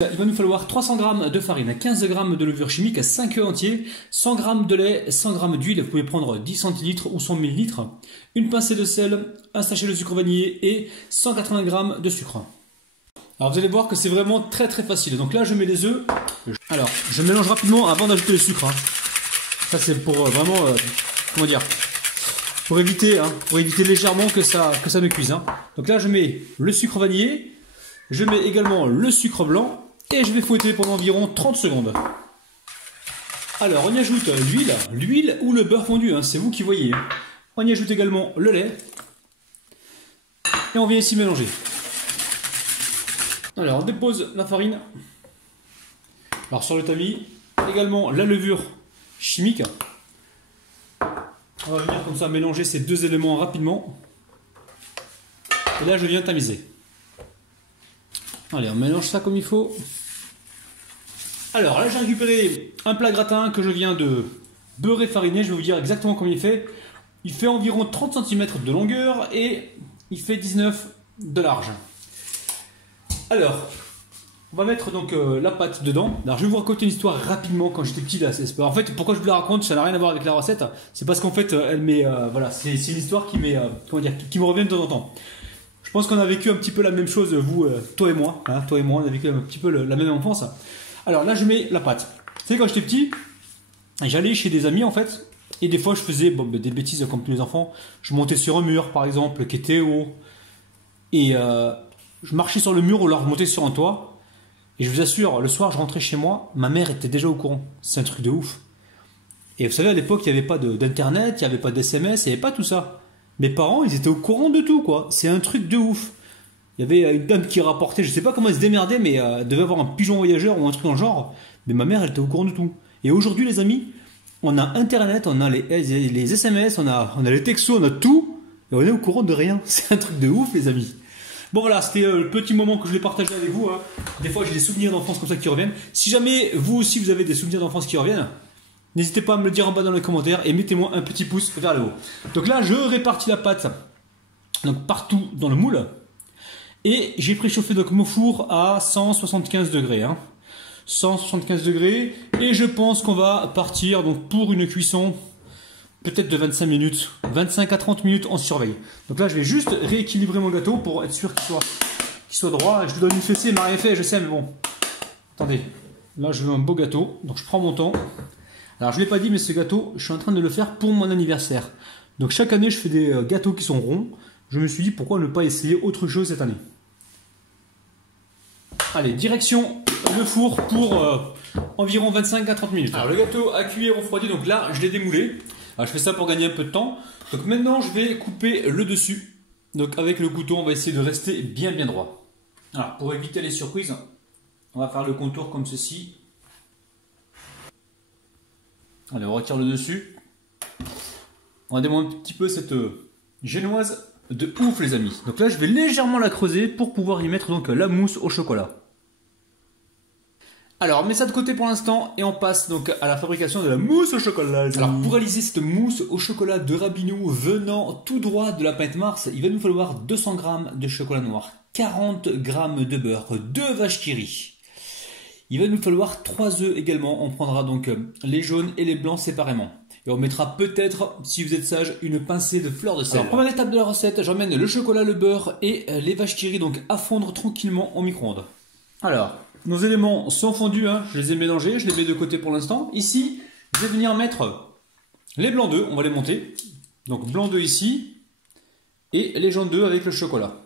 Il va nous falloir 300 g de farine, 15 g de levure chimique, 5 œufs entiers, 100 g de lait, 100 g d'huile, vous pouvez prendre 10 centilitres ou 100 ml, une pincée de sel, un sachet de sucre vanillé et 180 g de sucre. Alors vous allez voir que c'est vraiment très facile. Donc là je mets les œufs. Alors je mélange rapidement avant d'ajouter le sucre. Ça c'est pour vraiment, comment dire, pour éviter légèrement que ça me cuise. Donc là je mets le sucre vanillé, je mets également le sucre blanc. Et je vais fouetter pendant environ 30 secondes. Alors on y ajoute l'huile ou le beurre fondu, c'est vous qui voyez. On y ajoute également le lait. Et on vient ici mélanger. Alors on dépose la farine. Alors sur le tamis, également la levure chimique. On va venir comme ça mélanger ces deux éléments rapidement. Et là je viens tamiser. Allez, on mélange ça comme il faut. Alors là j'ai récupéré un plat gratin que je viens de beurrer fariner. Je vais vous dire exactement combien il fait. Il fait environ 30 cm de longueur et il fait 19 de large. Alors, on va mettre donc la pâte dedans. Alors je vais vous raconter une histoire rapidement quand j'étais petit là. En fait, pourquoi je vous la raconte, ça n'a rien à voir avec la recette. C'est parce qu'en fait, voilà, c'est une histoire qui me revient de temps en temps. Je pense qu'on a vécu un petit peu la même chose, vous, toi et moi. Toi et moi, on a vécu un petit peu la même enfance. Alors là, je mets la pâte. Vous savez, quand j'étais petit, j'allais chez des amis en fait. Et des fois, je faisais des bêtises comme tous les enfants. Je montais sur un mur, par exemple, qui était haut. Et je marchais sur le mur ou alors je montais sur un toit. Et je vous assure, le soir, je rentrais chez moi. Ma mère était déjà au courant. C'est un truc de ouf. Et vous savez, à l'époque, il n'y avait pas d'internet, il n'y avait pas d'SMS, il n'y avait pas tout ça. Mes parents, ils étaient au courant de tout, quoi. C'est un truc de ouf. Il y avait une dame qui rapportait, je sais pas comment elle se démerdait, mais elle devait avoir un pigeon voyageur ou un truc dans le genre. Mais ma mère, elle était au courant de tout. Et aujourd'hui, les amis, on a Internet, on a les SMS, on a les textos, on a tout. Et on est au courant de rien. C'est un truc de ouf, les amis. Bon voilà, c'était le petit moment que je voulais partager avec vous. Des fois, j'ai des souvenirs d'enfance comme ça qui reviennent. Si jamais, vous aussi, vous avez des souvenirs d'enfance qui reviennent, n'hésitez pas à me le dire en bas dans les commentaires et mettez-moi un petit pouce vers le haut. Donc là, je répartis la pâte donc partout dans le moule. Et j'ai préchauffé donc mon four à 175 degrés. 175 degrés. Et je pense qu'on va partir donc pour une cuisson peut-être de 25 minutes. 25 à 30 minutes, on surveille. Donc là, je vais juste rééquilibrer mon gâteau pour être sûr qu'il soit droit. Je lui donne une fessée, il m'a rien fait, je sais, mais bon. Attendez, là, je veux un beau gâteau. Donc je prends mon temps. Alors je ne l'ai pas dit, mais ce gâteau, je suis en train de le faire pour mon anniversaire. Donc chaque année, je fais des gâteaux qui sont ronds. Je me suis dit, pourquoi ne pas essayer autre chose cette année? Allez, direction le four pour environ 25 à 30 minutes. Alors le gâteau a cuit et refroidi, donc là, je l'ai démoulé. Alors je fais ça pour gagner un peu de temps. Donc maintenant, je vais couper le dessus. Donc avec le couteau, on va essayer de rester bien droit. Alors pour éviter les surprises, on va faire le contour comme ceci. Allez, on retire le dessus. Regardez-moi un petit peu cette génoise de ouf, les amis. Donc là, je vais légèrement la creuser pour pouvoir y mettre donc la mousse au chocolat. Alors, on met ça de côté pour l'instant et on passe donc à la fabrication de la mousse au chocolat. Alors, pour réaliser cette mousse au chocolat de Rabinou venant tout droit de la Pinte Mars, il va nous falloir 200 g de chocolat noir, 40 g de beurre, 2 vaches qui rient. Il va nous falloir 3 œufs également. On prendra donc les jaunes et les blancs séparément. Et on mettra peut-être, si vous êtes sage, une pincée de fleur de sel. Alors, première étape de la recette, j'emmène le chocolat, le beurre et les vaches qui rient donc à fondre tranquillement au micro-ondes. Alors, nos éléments sont fondus, je les ai mélangés, je les mets de côté pour l'instant. Ici, je vais venir mettre les blancs d'œufs, on va les monter. Donc blanc d'œufs ici et les jaunes d'œufs avec le chocolat.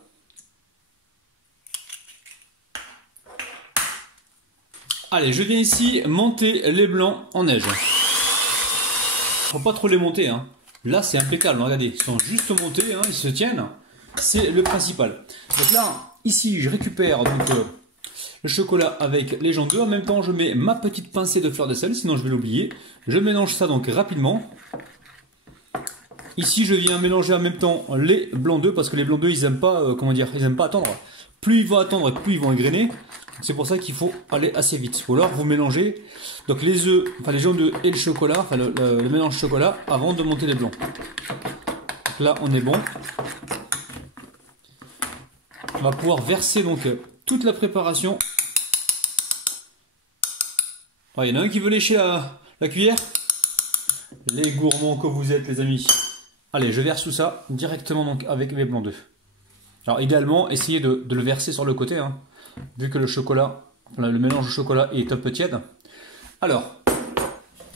Allez, je viens ici monter les blancs en neige. Faut pas trop les monter. Là, c'est impeccable. Regardez, ils sont juste montés, ils se tiennent. C'est le principal. Donc là, ici, je récupère donc le chocolat avec les jaunes d'œufs. En même temps, je mets ma petite pincée de fleur de sel, sinon je vais l'oublier. Je mélange ça donc rapidement. Ici, je viens mélanger en même temps les blancs d'œufs parce que les blancs d'œufs, ils aiment pas, ils aiment pas attendre. Plus ils vont attendre, plus ils vont égrener. C'est pour ça qu'il faut aller assez vite. Ou alors vous mélangez donc les œufs, les jaunes d'œufs et le chocolat, le mélange chocolat avant de monter les blancs. Donc là on est bon. On va pouvoir verser donc toute la préparation Il y en a un qui veut lécher la cuillère. Les gourmands que vous êtes, les amis. Allez, je verse tout ça directement donc avec mes blancs d'œufs. Alors idéalement, essayez de le verser sur le côté, hein, vu que le chocolat, le mélange de chocolat est un peu tiède. Alors,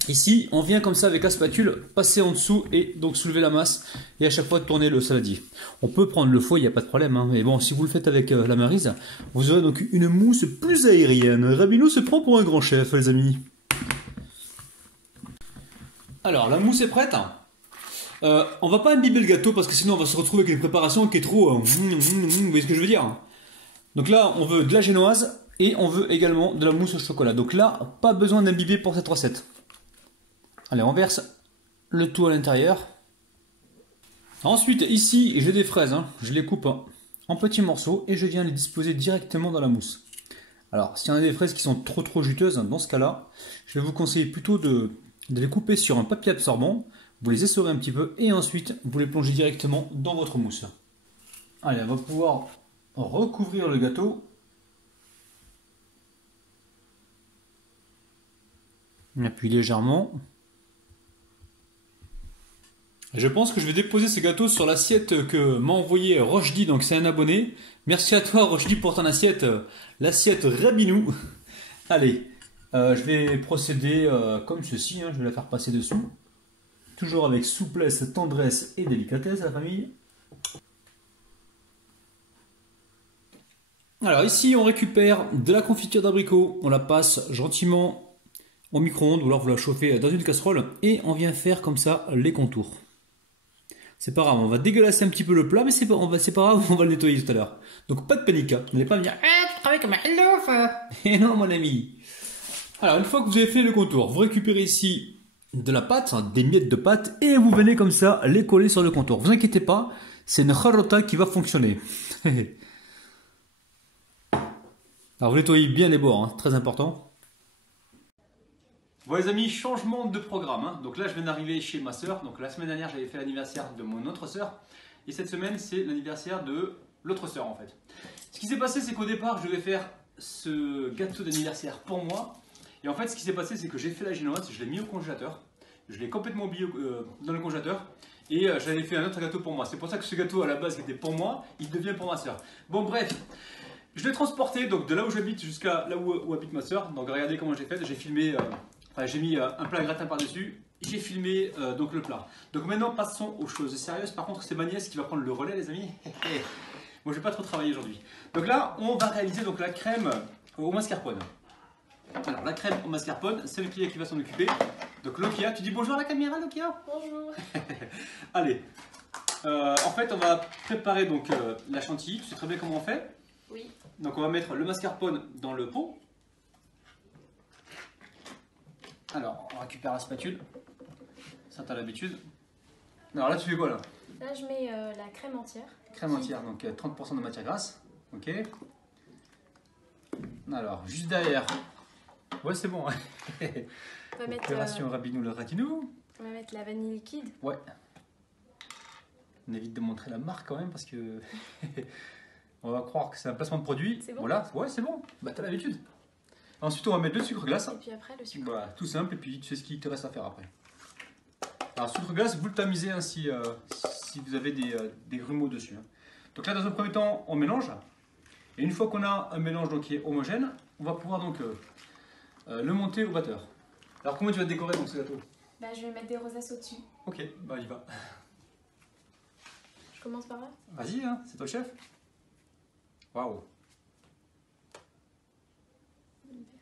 ici, on vient comme ça avec la spatule, passer en dessous et donc soulever la masse et à chaque fois tourner le saladier. On peut prendre le fouet, il n'y a pas de problème, hein, mais bon, si vous le faites avec la maryse, vous aurez donc une mousse plus aérienne. Rabinou se prend pour un grand chef, les amis. Alors, la mousse est prête. On va pas imbiber le gâteau parce que sinon on va se retrouver avec une préparation qui est trop... vous voyez ce que je veux dire? Donc là, on veut de la génoise et on veut également de la mousse au chocolat. Donc là, pas besoin d'imbiber pour cette recette. Allez, on verse le tout à l'intérieur. Ensuite, ici, j'ai des fraises. Hein. Je les coupe en petits morceaux et je viens les disposer directement dans la mousse. Alors, s'il y en a des fraises qui sont trop juteuses, dans ce cas-là, je vais vous conseiller plutôt de les couper sur un papier absorbant. Vous les essorez un petit peu et ensuite vous les plongez directement dans votre mousse. Allez, on va pouvoir recouvrir le gâteau. On appuie légèrement. Je pense que je vais déposer ce gâteau sur l'assiette que m'a envoyé Rochdi, donc c'est un abonné. Merci à toi Rochdi pour ton assiette, l'assiette Rabinou. Allez, je vais procéder comme ceci, hein, je vais la faire passer dessous. Toujours avec souplesse, tendresse et délicatesse, la famille. Alors ici, on récupère de la confiture d'abricot. On la passe gentiment au micro-ondes ou alors vous la chauffez dans une casserole. Et on vient faire comme ça les contours. C'est pas grave, on va dégueulasser un petit peu le plat, mais c'est pas grave, on va le nettoyer tout à l'heure. Donc pas de panique, hein. Vous n'allez pas me dire « Ah, tu travailles comme un hello !» Et non, mon ami. Alors, une fois que vous avez fait le contour, vous récupérez ici de la pâte, des miettes de pâte, et vous venez comme ça les coller sur le contour. Vous inquiétez pas, c'est une charlotta qui va fonctionner. Alors vous nettoyez bien les bords, hein, très important. Bon les amis, changement de programme. Hein. Donc là je viens d'arriver chez ma soeur. Donc la semaine dernière j'avais fait l'anniversaire de mon autre soeur. Et cette semaine c'est l'anniversaire de l'autre soeur en fait. Ce qui s'est passé c'est qu'au départ je devais faire ce gâteau d'anniversaire pour moi. Et en fait, ce qui s'est passé, c'est que j'ai fait la génoise, je l'ai mis au congélateur, je l'ai complètement oublié dans le congélateur, et j'avais fait un autre gâteau pour moi. C'est pour ça que ce gâteau à la base qui était pour moi, il devient pour ma soeur. Bon bref, je l'ai transporté donc de là où j'habite jusqu'à là où habite ma soeur. Donc regardez comment j'ai fait, j'ai filmé, j'ai mis un plat gratin par-dessus, j'ai filmé donc le plat. Donc maintenant passons aux choses sérieuses. Par contre c'est ma nièce qui va prendre le relais les amis. Bon je vais pas trop travailler aujourd'hui. Donc là on va réaliser donc la crème au mascarpone. Alors la crème au mascarpone, c'est le client qui va s'en occuper. Donc Lokia, tu dis bonjour à la caméra Lokia. Bonjour. Allez, en fait on va préparer donc la chantilly, tu sais très bien comment on fait. Oui. Donc on va mettre le mascarpone dans le pot. Alors on récupère la spatule, ça t'as l'habitude. Alors là tu fais quoi là? Là je mets la crème entière. Crème entière, donc 30% de matière grasse. Ok. Alors juste derrière. Ouais, c'est bon. On va mettre, Opération Rabinou le Ratinou. on va mettre la vanille liquide. Ouais. On évite de montrer la marque quand même parce que on va croire que c'est un placement de produit. C'est bon. Voilà, ouais, c'est bon. Bah, t'as l'habitude. Ensuite, on va mettre le sucre glace. Et puis après le sucre. Voilà, tout simple. Et puis, tu sais ce qu'il te reste à faire après. Alors, sucre glace, vous le tamisez hein, si vous avez des grumeaux dessus. Hein. Donc là, dans un premier temps, on mélange. Et une fois qu'on a un mélange donc, qui est homogène, on va pouvoir donc le monter au batteur. Alors comment tu vas décorer donc ce gâteau? Bah, je vais mettre des rosaces au-dessus. Ok, bah il va. Je commence par là. Vas-y, hein, c'est toi le chef. Waouh.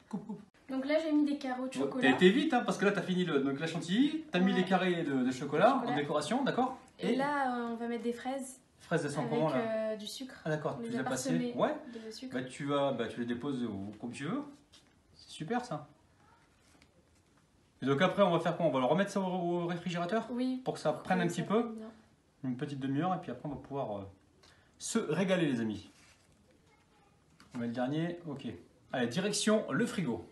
Coupe. Donc là j'ai mis des carreaux de T'as chocolat. été vite, hein, parce que là t'as fini donc, la chantilly, t'as mis Ouais. les carrés de chocolat en décoration, d'accord? Et là on va mettre des fraises fraises de 100 avec comment là? du sucre. Ah d'accord, On tu les les a as passées. parsemées Ouais. de sucre. Bah tu les déposes comme tu veux. C'est super ça. Et donc après on va faire quoi? On va le remettre ça au réfrigérateur Oui. pour que ça prenne un petit peu, une petite demi-heure, et puis après on va pouvoir se régaler les amis. On met le dernier, ok. Allez, direction le frigo.